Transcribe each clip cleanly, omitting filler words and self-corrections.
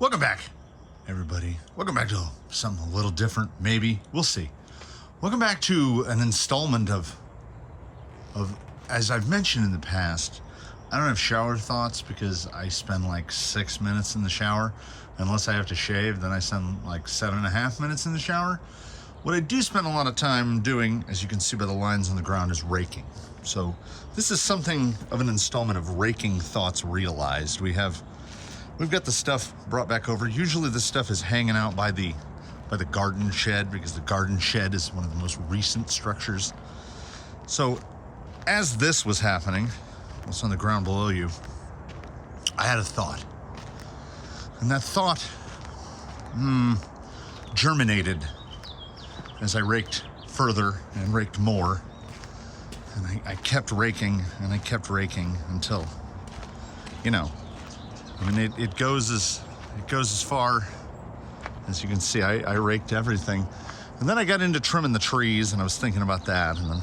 Welcome back, everybody. Welcome back to something a little different, maybe. We'll see. Welcome back to an installment of, as I've mentioned in the past, I don't have shower thoughts because I spend like 6 minutes in the shower. Unless I have to shave, then I spend like 7.5 minutes in the shower. What I do spend a lot of time doing, as you can see by the lines on the ground, is raking. So this is something of an installment of Raking Thoughts Realized. We've got the stuff brought back over. Usually this stuff is hanging out by the garden shed, because the garden shed is one of the most recent structures. So as this was happening, what's on the ground below you, I had a thought. And that thought germinated as I raked further and raked more. And I kept raking and I kept raking until, you know, I mean, it goes as far as you can see. I raked everything. And then I got into trimming the trees, and I was thinking about that. And then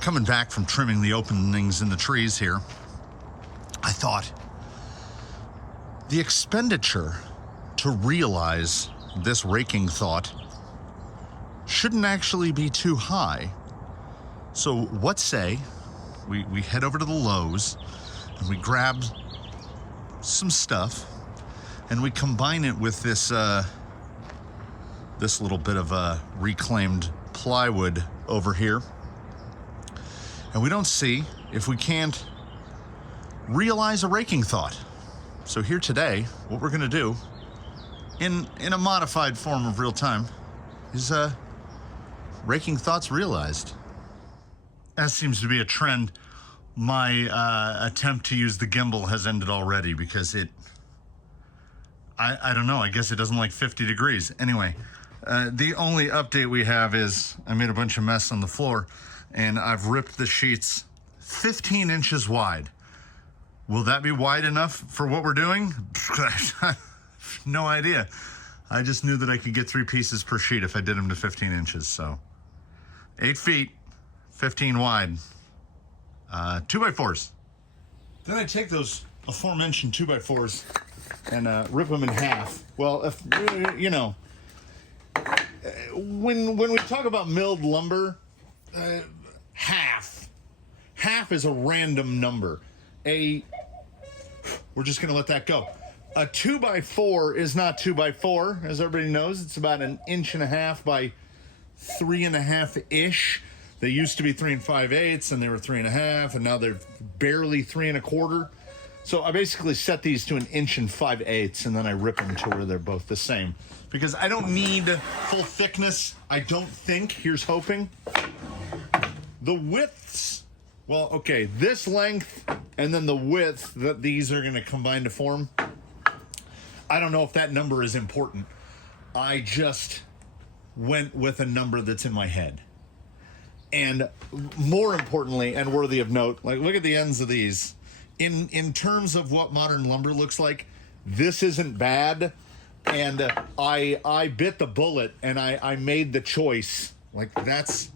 coming back from trimming the openings in the trees here, I thought the expenditure to realize this raking thought shouldn't actually be too high. So what say we head over to the Lowe's and we grab some stuff and we combine it with this this little bit of reclaimed plywood over here, and we don't see if we can't realize a raking thought. So here today, what we're gonna do in a modified form of real time is Raking Thoughts Realized. That seems to be a trend. My attempt to use the gimbal has ended already because I don't know, I guess it doesn't like 50 degrees. Anyway, the only update we have is I made a bunch of mess on the floor and I've ripped the sheets 15 inches wide. Will that be wide enough for what we're doing? No idea. I just knew that I could get 3 pieces per sheet if I did them to 15 inches. So 8 feet, 15 wide, 2x4s. Then I take those aforementioned 2x4s and rip them in half. Well, if you know, when we talk about milled lumber, half is a random number. We're just gonna let that go. A 2x4 is not 2x4, as everybody knows. It's about 1.5 inches by 3.5 ish. They used to be 3 5/8, and they were 3.5, and now they're barely 3 1/4. So I basically set these to 1 5/8 inches, and then I rip them to where they're both the same. Because I don't need full thickness, I don't think. Here's hoping. The widths, well, okay, this length and then the width that these are gonna combine to form, I don't know if that number is important. I just went with a number that's in my head. And more importantly, and worthy of note, like, look at the ends of these. In terms of what modern lumber looks like, this isn't bad. And I bit the bullet and I made the choice. Like, that's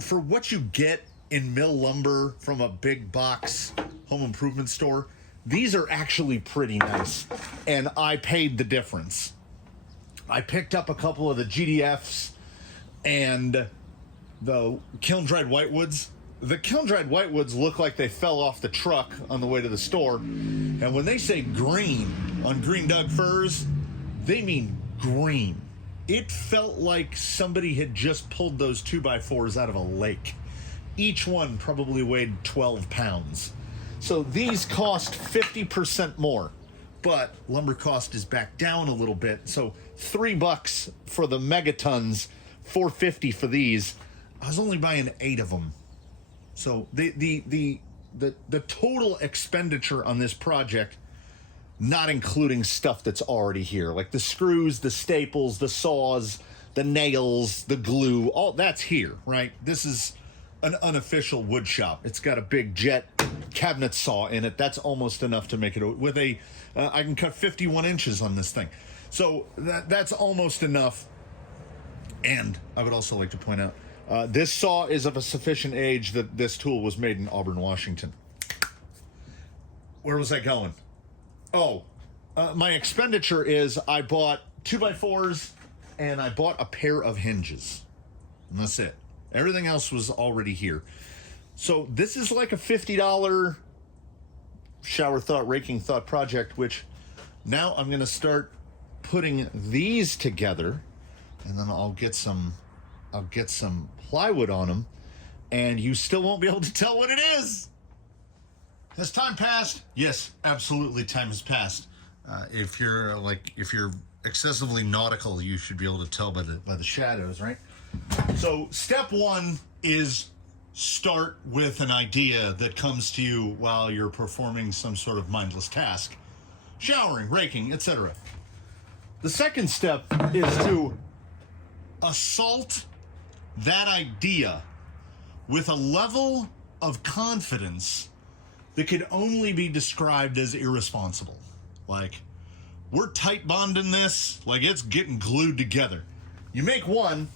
for what you get in mill lumber from a big box home improvement store. These are actually pretty nice, and I paid the difference. I picked up a couple of the GDFs and the kiln-dried whitewoods. The kiln-dried whitewoods look like they fell off the truck on the way to the store, and when they say green on Green Doug Firs, they mean green. It felt like somebody had just pulled those 2x4s out of a lake. Each one probably weighed 12 pounds. So these cost 50% more, but lumber cost is back down a little bit. So $3 for the megatons, $4.50 for these. I was only buying 8 of them. So the total expenditure on this project, not including stuff that's already here, like the screws, the staples, the saws, the nails, the glue, all that's here, right? This is an unofficial wood shop. It's got a big jet cabinet saw in it. That's almost enough to make it with a, I can cut 51 inches on this thing. So that's almost enough. And I would also like to point out, this saw is of a sufficient age that this tool was made in Auburn, Washington. Where was I going? Oh, my expenditure is I bought 2x4s and I bought a pair of hinges. And that's it. Everything else was already here. So this is like a $50 shower thought, raking thought project, which now I'm going to start putting these together, and then I'll get some plywood on them, and you still won't be able to tell what it is. Has time passed? Yes, absolutely time has passed. If you're excessively nautical, you should be able to tell by the shadows, right? So step one is start with an idea that comes to you while you're performing some sort of mindless task. Showering, raking, etc. The second step is to assault that idea with a level of confidence that could only be described as irresponsible. Like, we're tight bonding this, like it's getting glued together. You make one,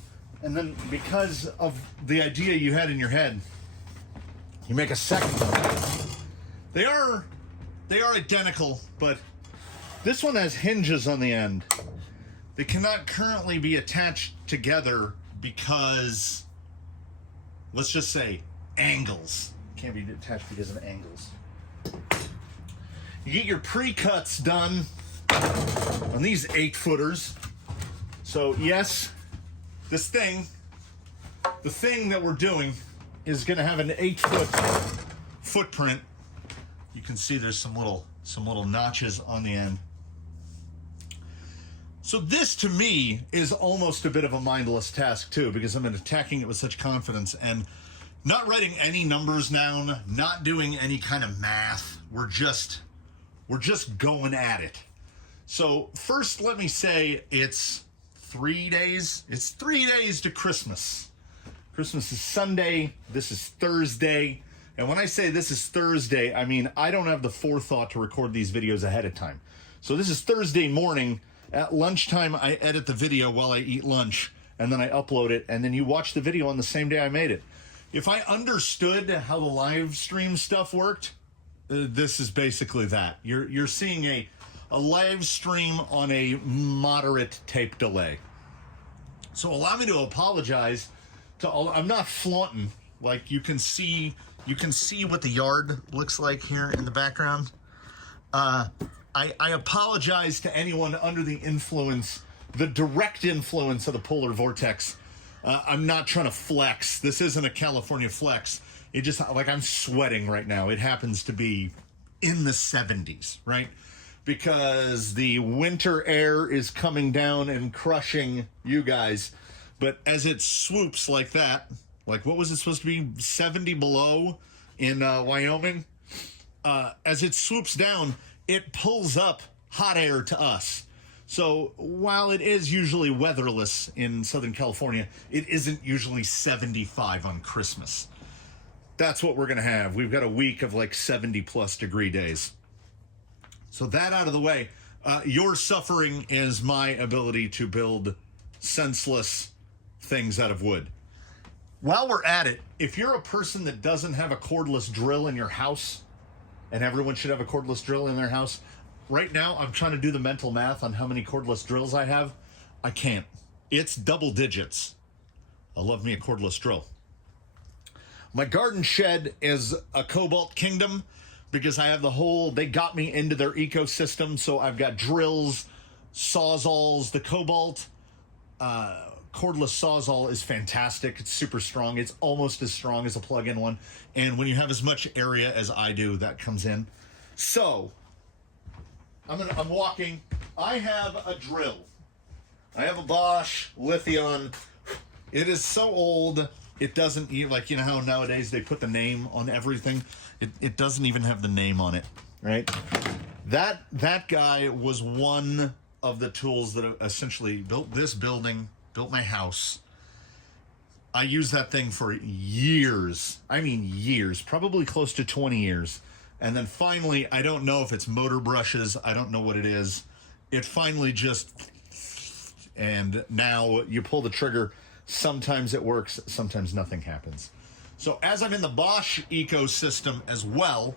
and then because of the idea you had in your head, you make a second one. They are identical, but this one has hinges on the end. They cannot currently be attached together because, let's just say, angles. Can't be attached because of angles. You get your pre-cuts done on these 8-footers. So yes, the thing that we're doing is going to have an 8-foot footprint. You can see there's some little notches on the end. So this to me is almost a bit of a mindless task too, because I'm attacking it with such confidence and not writing any numbers down, not doing any kind of math. We're just going at it. So first, let me say it's 3 days. It's 3 days to Christmas. Christmas is Sunday. This is Thursday. And when I say this is Thursday, I mean I don't have the forethought to record these videos ahead of time. So this is Thursday morning. At lunchtime, I edit the video while I eat lunch, and then I upload it, and then you watch the video on the same day I made it. If I understood how the live stream stuff worked, this is basically that. You're seeing a live stream on a moderate tape delay. So allow me to apologize to all. I'm not flaunting. Like you can see what the yard looks like here in the background. I apologize to anyone under the influence, the direct influence of the polar vortex. I'm not trying to flex. This isn't a California flex. It just, like, I'm sweating right now. It happens to be in the 70s, right? Because the winter air is coming down and crushing you guys. But as it swoops like that, like what was it supposed to be, 70 below in Wyoming? As it swoops down, it pulls up hot air to us. So while it is usually weatherless in Southern California, it isn't usually 75 on Christmas. That's what we're going to have. We've got a week of like 70-plus degree days. So that out of the way, your suffering is my ability to build senseless things out of wood. While we're at it, if you're a person that doesn't have a cordless drill in your house, and everyone should have a cordless drill in their house. Right now, I'm trying to do the mental math on how many cordless drills I have. I can't. It's double digits. I love me a cordless drill. My garden shed is a Cobalt Kingdom because I have they got me into their ecosystem. So I've got drills, sawzalls, the Cobalt cordless sawzall is fantastic. It's super strong. It's almost as strong as a plug-in one. And when you have as much area as I do, that comes in. So I'm walking. I have a drill. I have a Bosch Lithion. It is so old. It doesn't even, like, you know how nowadays they put the name on everything? It doesn't even have the name on it, right? That guy was one of the tools that essentially built this building, built my house. I used that thing for years. I mean years, probably close to 20 years. And then finally, I don't know if it's motor brushes. I don't know what it is. It finally just, and now you pull the trigger. Sometimes it works, sometimes nothing happens. So as I'm in the Bosch ecosystem as well,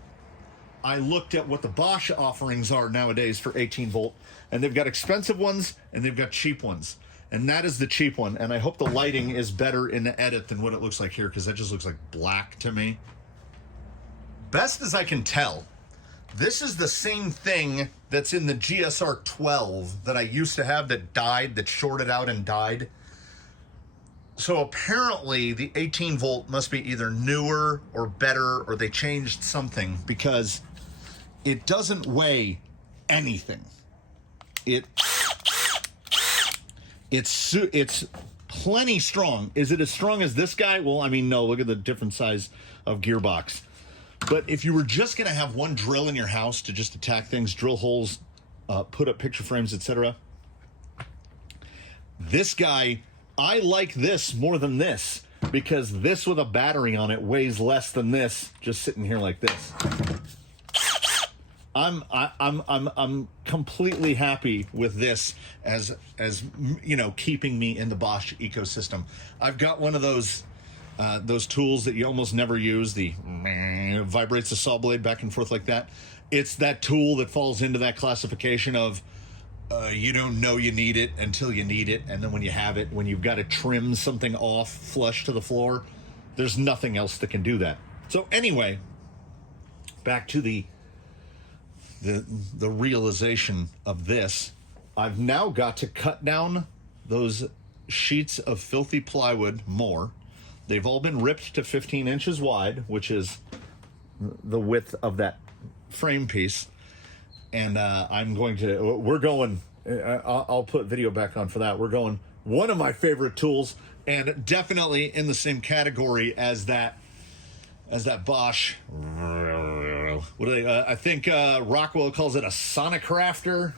I looked at what the Bosch offerings are nowadays for 18 volt, and they've got expensive ones and they've got cheap ones. And that is the cheap one. And I hope the lighting is better in the edit than what it looks like here, because that just looks like black to me. Best as I can tell, this is the same thing that's in the GSR 12 that I used to have that died, that shorted out and died. So apparently the 18 volt must be either newer or better, or they changed something, because it doesn't weigh anything. It's plenty strong. Is it as strong as this guy? Well, I mean, no, look at the different size of gearbox. But if you were just going to have one drill in your house to just attack things, drill holes, put up picture frames, etc., this guy, I like this more than this, because this with a battery on it weighs less than this just sitting here like this. I'm completely happy with this as you know, keeping me in the Bosch ecosystem. I've got one of those tools that you almost never use, the vibrates the saw blade back and forth like that. It's that tool that falls into that classification of you don't know you need it until you need it, and then when you have it, when you've got to trim something off flush to the floor, there's nothing else that can do that. So anyway, back to the realization of this. I've now got to cut down those sheets of filthy plywood more. They've all been ripped to 15 inches wide, which is the width of that frame piece. And we're going, I'll put video back on for that. We're going, one of my favorite tools, and definitely in the same category as that Bosch. What do they, I think Rockwell calls it a sonic rafter.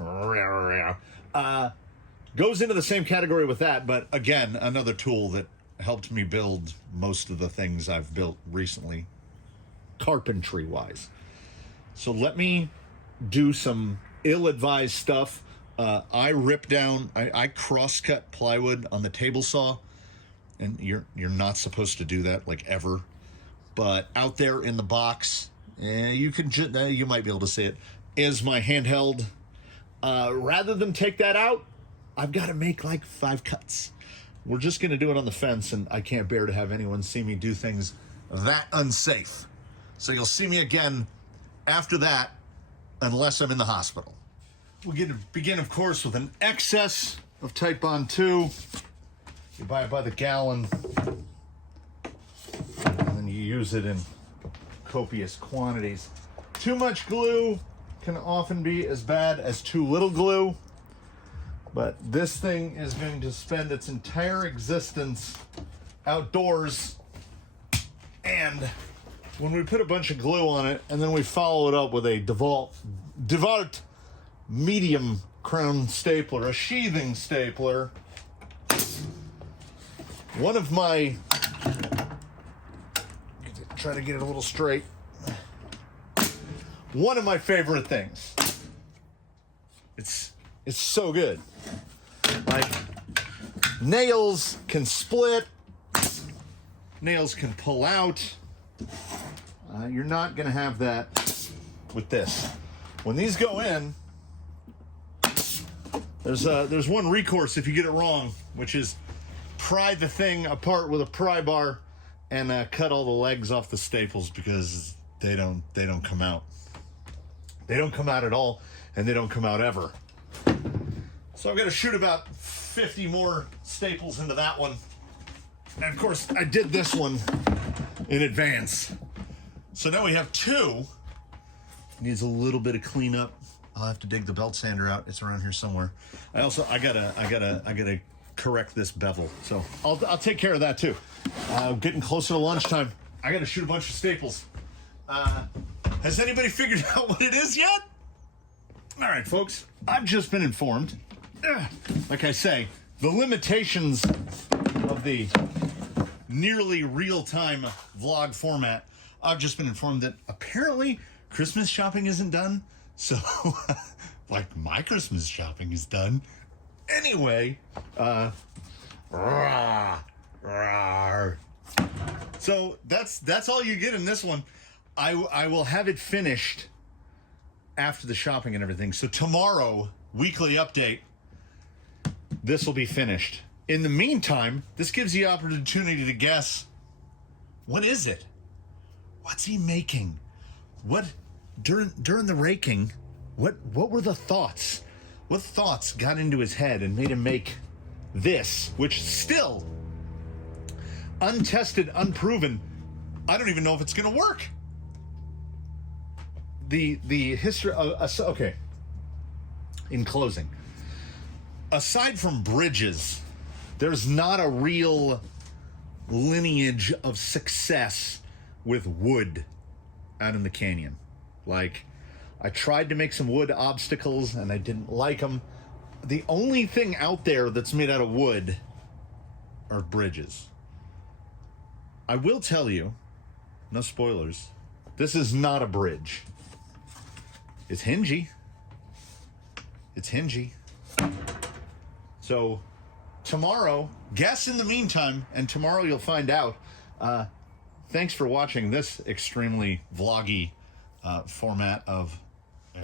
Goes into the same category with that, but again, another tool that helped me build most of the things I've built recently, carpentry-wise. So let me do some ill-advised stuff. I cross-cut plywood on the table saw, and you're not supposed to do that, like, ever. But out there in the box, you might be able to see it, is my handheld. Rather than take that out, I've got to make like 5 cuts. We're just going to do it on the fence, and I can't bear to have anyone see me do things that unsafe. So you'll see me again after that, unless I'm in the hospital. We're going to begin, of course, with an excess of Type Bond 2. You buy it by the gallon, and then you use it in copious quantities. Too much glue can often be as bad as too little glue, but this thing is going to spend its entire existence outdoors, and when we put a bunch of glue on it and then we follow it up with a DeWalt medium crown stapler, a sheathing stapler, one of my, try to get it a little straight, one of my favorite things. It's so good. Like, nails can split, nails can pull out. You're not gonna have that with this. When these go in, there's one recourse if you get it wrong, which is pry the thing apart with a pry bar and cut all the legs off the staples, because they don't come out. They don't come out at all, and they don't come out ever. So I'm gonna shoot about 50 more staples into that one. And of course, I did this one in advance. So now we have 2. Needs a little bit of cleanup. I'll have to dig the belt sander out. It's around here somewhere. I gotta correct this bevel. So I'll take care of that too. Getting closer to lunchtime. I gotta shoot a bunch of staples. Has anybody figured out what it is yet? All right, folks. I've just been informed. Like I say, the limitations of the nearly real-time vlog format. I've just been informed that apparently Christmas shopping isn't done. So, like, my Christmas shopping is done. Anyway, so that's all you get in this one. I will have it finished after the shopping and everything. So tomorrow, weekly update, this will be finished. In the meantime, this gives you the opportunity to guess, what is it? What's he making? What during the raking, what were the thoughts? What thoughts got into his head and made him make this, which still untested, unproven. I don't even know if it's going to work. The history okay. In closing, aside from bridges, there's not a real lineage of success with wood out in the canyon. Like, I tried to make some wood obstacles and I didn't like them. The only thing out there that's made out of wood are bridges. I will tell you, no spoilers, this is not a bridge. It's hingy. It's hingy. So tomorrow, guess in the meantime, and tomorrow you'll find out. Thanks for watching this extremely vloggy format of,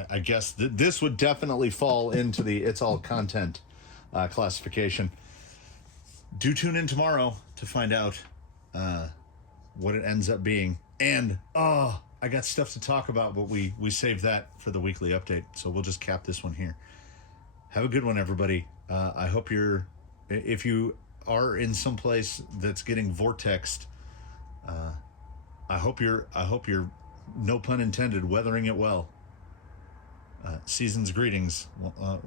I guess this would definitely fall into the it's all content classification. Do tune in tomorrow to find out what it ends up being. And I got stuff to talk about, but we saved that for the weekly update, so we'll just cap this one here. Have a good one, everybody. I hope if you are in some place that's getting vortexed, I hope you're, no pun intended, weathering it well. Season's greetings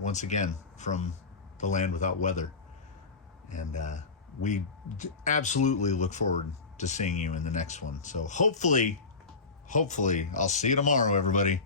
once again from the land without weather. And we absolutely look forward to seeing you in the next one. So hopefully I'll see you tomorrow, everybody.